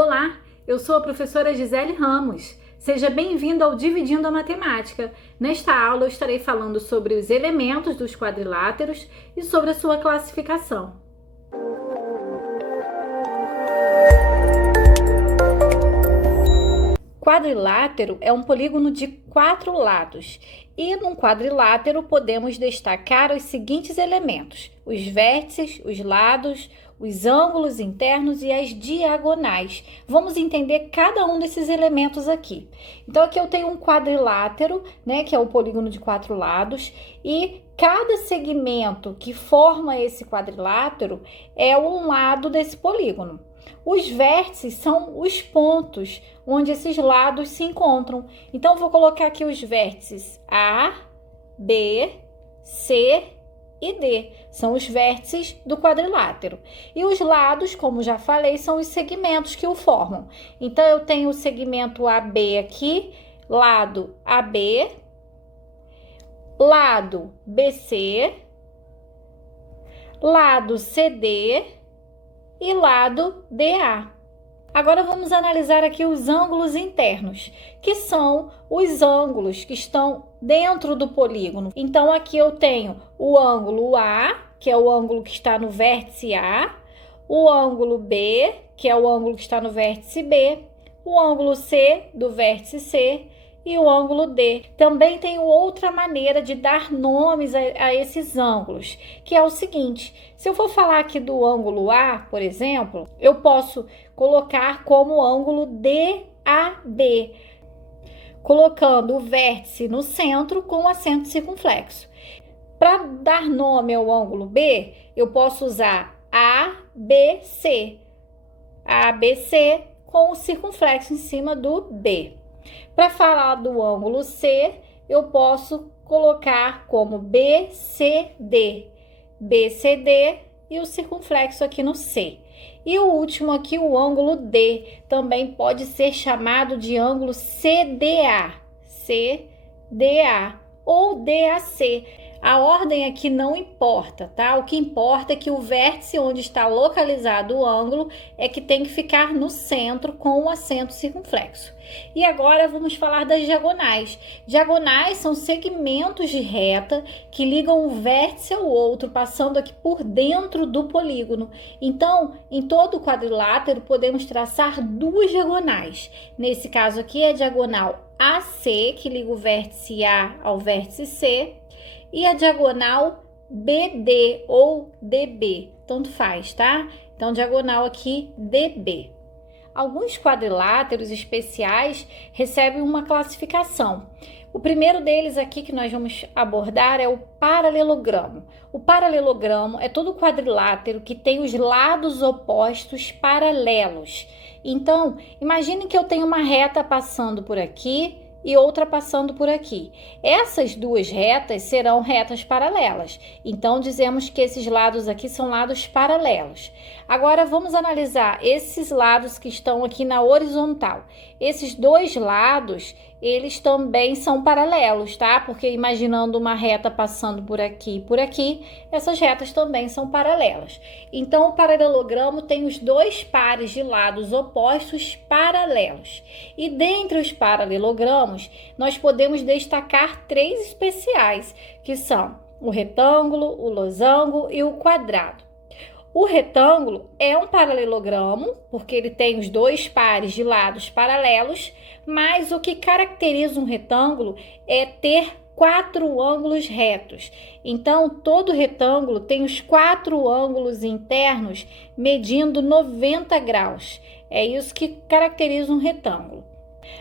Olá, eu sou a professora Gisele Ramos. Seja bem-vindo ao Dividindo a Matemática. Nesta aula eu estarei falando sobre os elementos dos quadriláteros e sobre a sua classificação. Quadrilátero é um polígono de 4 lados e num quadrilátero podemos destacar os seguintes elementos: os vértices, os lados, os ângulos internos e as diagonais. Vamos entender cada um desses elementos aqui. Então aqui eu tenho um quadrilátero, que é o polígono de 4 lados, e cada segmento que forma esse quadrilátero é um lado desse polígono. Os vértices são os pontos onde esses lados se encontram. Então, eu vou colocar aqui os vértices A, B, C e D. São os vértices do quadrilátero. E os lados, como já falei, são os segmentos que o formam. Então, eu tenho o segmento AB aqui, lado AB, lado BC, lado CD e lado DA. Agora vamos analisar aqui os ângulos internos, que são os ângulos que estão dentro do polígono. Então aqui eu tenho o ângulo A, que é o ângulo que está no vértice A, o ângulo B, que é o ângulo que está no vértice B, o ângulo C do vértice C e o ângulo D. Também tenho outra maneira de dar nomes a esses ângulos, que é o seguinte: se eu for falar aqui do ângulo A, por exemplo, eu posso colocar como ângulo DAB, colocando o vértice no centro com acento circunflexo. Para dar nome ao ângulo B, eu posso usar ABC, ABC com o circunflexo em cima do B. Para falar do ângulo C, eu posso colocar como BCD, BCD e o circunflexo aqui no C. E o último aqui, o ângulo D, também pode ser chamado de ângulo CDA, CDA ou DAC. A ordem aqui não importa, tá? O que importa é que o vértice onde está localizado o ângulo é que tem que ficar no centro com o acento circunflexo. E agora vamos falar das diagonais. Diagonais são segmentos de reta que ligam um vértice ao outro, passando aqui por dentro do polígono. Então, em todo o quadrilátero, podemos traçar duas diagonais. Nesse caso aqui, é a diagonal AC, que liga o vértice A ao vértice C, e a diagonal BD ou DB, tanto faz, tá? Então, diagonal aqui DB. Alguns quadriláteros especiais recebem uma classificação. O primeiro deles aqui que nós vamos abordar é o paralelogramo. O paralelogramo é todo quadrilátero que tem os lados opostos paralelos. Então, imagine que eu tenho uma reta passando por aqui e outra passando por aqui. Essas duas retas serão retas paralelas. Então, dizemos que esses lados aqui são lados paralelos. Agora, vamos analisar esses lados que estão aqui na horizontal. Esses dois lados, eles também são paralelos, tá? Porque imaginando uma reta passando por aqui e por aqui, essas retas também são paralelas. Então, o paralelogramo tem os dois pares de lados opostos paralelos. E dentre os paralelogramos, nós podemos destacar três especiais, que são o retângulo, o losango e o quadrado. O retângulo é um paralelogramo, porque ele tem os dois pares de lados paralelos, mas o que caracteriza um retângulo é ter 4 ângulos retos. Então, todo retângulo tem os 4 ângulos internos medindo 90 graus. É isso que caracteriza um retângulo.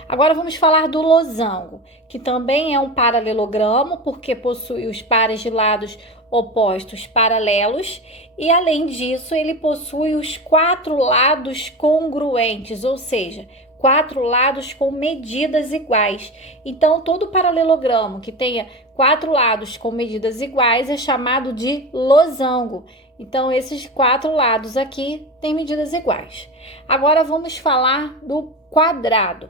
Agora vamos falar do losango, que também é um paralelogramo, porque possui os pares de lados opostos paralelos e, além disso, ele possui os 4 lados congruentes, ou seja, 4 lados com medidas iguais. Então, todo paralelogramo que tenha 4 lados com medidas iguais é chamado de losango. Então, esses 4 lados aqui têm medidas iguais. Agora, vamos falar do quadrado.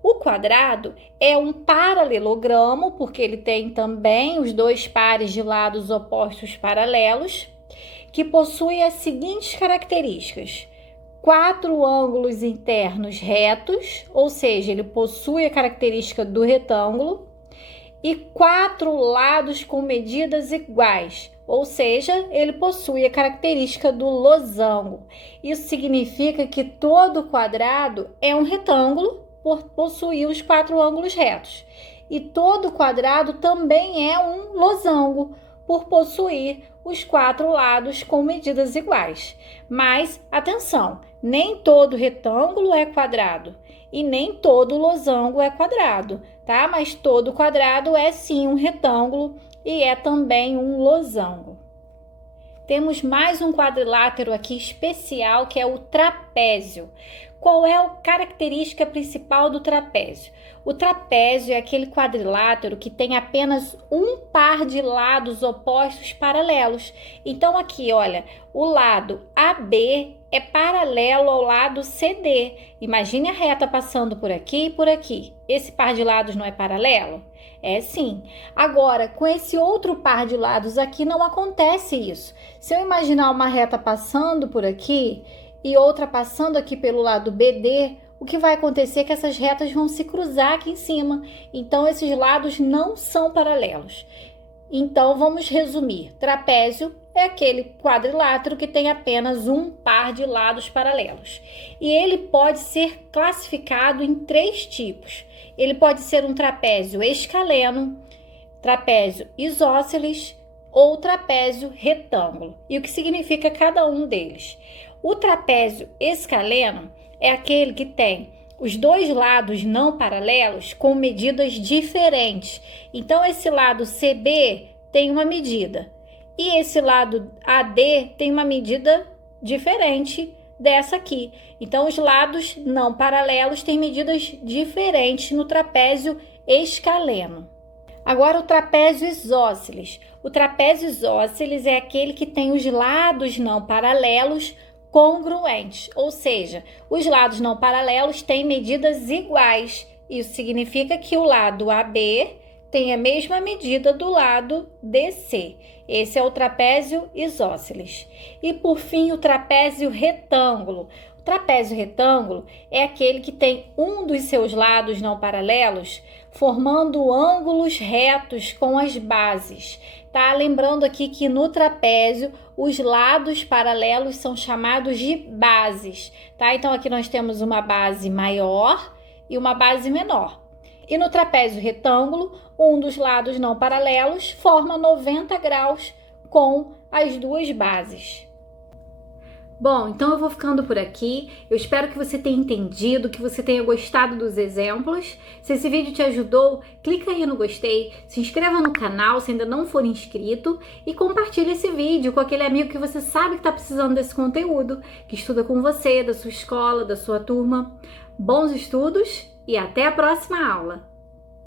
O quadrado é um paralelogramo, porque ele tem também os dois pares de lados opostos paralelos, que possui as seguintes características: 4 ângulos internos retos, ou seja, ele possui a característica do retângulo, e 4 lados com medidas iguais, ou seja, ele possui a característica do losango. Isso significa que todo quadrado é um retângulo por possuir os 4 ângulos retos, e todo quadrado também é um losango por possuir os 4 lados com medidas iguais. Mas, atenção, nem todo retângulo é quadrado e nem todo losango é quadrado, tá? Mas todo quadrado é sim um retângulo e é também um losango. Temos mais um quadrilátero aqui especial, que é o trapézio. Qual é a característica principal do trapézio? O trapézio é aquele quadrilátero que tem apenas um par de lados opostos paralelos. Então aqui, olha, o lado AB é paralelo ao lado CD. Imagine a reta passando por aqui e por aqui. Esse par de lados não é paralelo? É sim. Agora, com esse outro par de lados aqui não acontece isso. Se eu imaginar uma reta passando por aqui e outra passando aqui pelo lado BD, o que vai acontecer é que essas retas vão se cruzar aqui em cima. Então, esses lados não são paralelos. Então, vamos resumir. Trapézio é aquele quadrilátero que tem apenas um par de lados paralelos. E ele pode ser classificado em 3 tipos. Ele pode ser um trapézio escaleno, trapézio isósceles ou trapézio retângulo. E o que significa cada um deles? O trapézio escaleno é aquele que tem os 2 lados não paralelos com medidas diferentes. Então, esse lado CB tem uma medida e esse lado AD tem uma medida diferente dessa aqui. Então, os lados não paralelos têm medidas diferentes no trapézio escaleno. Agora, o trapézio isósceles. O trapézio isósceles é aquele que tem os lados não paralelos congruentes, ou seja, os lados não paralelos têm medidas iguais. Isso significa que o lado AB tem a mesma medida do lado DC. Esse é o trapézio isósceles. E por fim, o trapézio retângulo. O trapézio retângulo é aquele que tem um dos seus lados não paralelos formando ângulos retos com as bases. Tá? Lembrando aqui que no trapézio os lados paralelos são chamados de bases, tá? Então aqui nós temos uma base maior e uma base menor. E no trapézio retângulo, um dos lados não paralelos forma 90 graus com as 2 bases. Bom, então eu vou ficando por aqui. Eu espero que você tenha entendido, que você tenha gostado dos exemplos. Se esse vídeo te ajudou, clica aí no gostei, se inscreva no canal se ainda não for inscrito e compartilhe esse vídeo com aquele amigo que você sabe que está precisando desse conteúdo, que estuda com você, da sua escola, da sua turma. Bons estudos e até a próxima aula!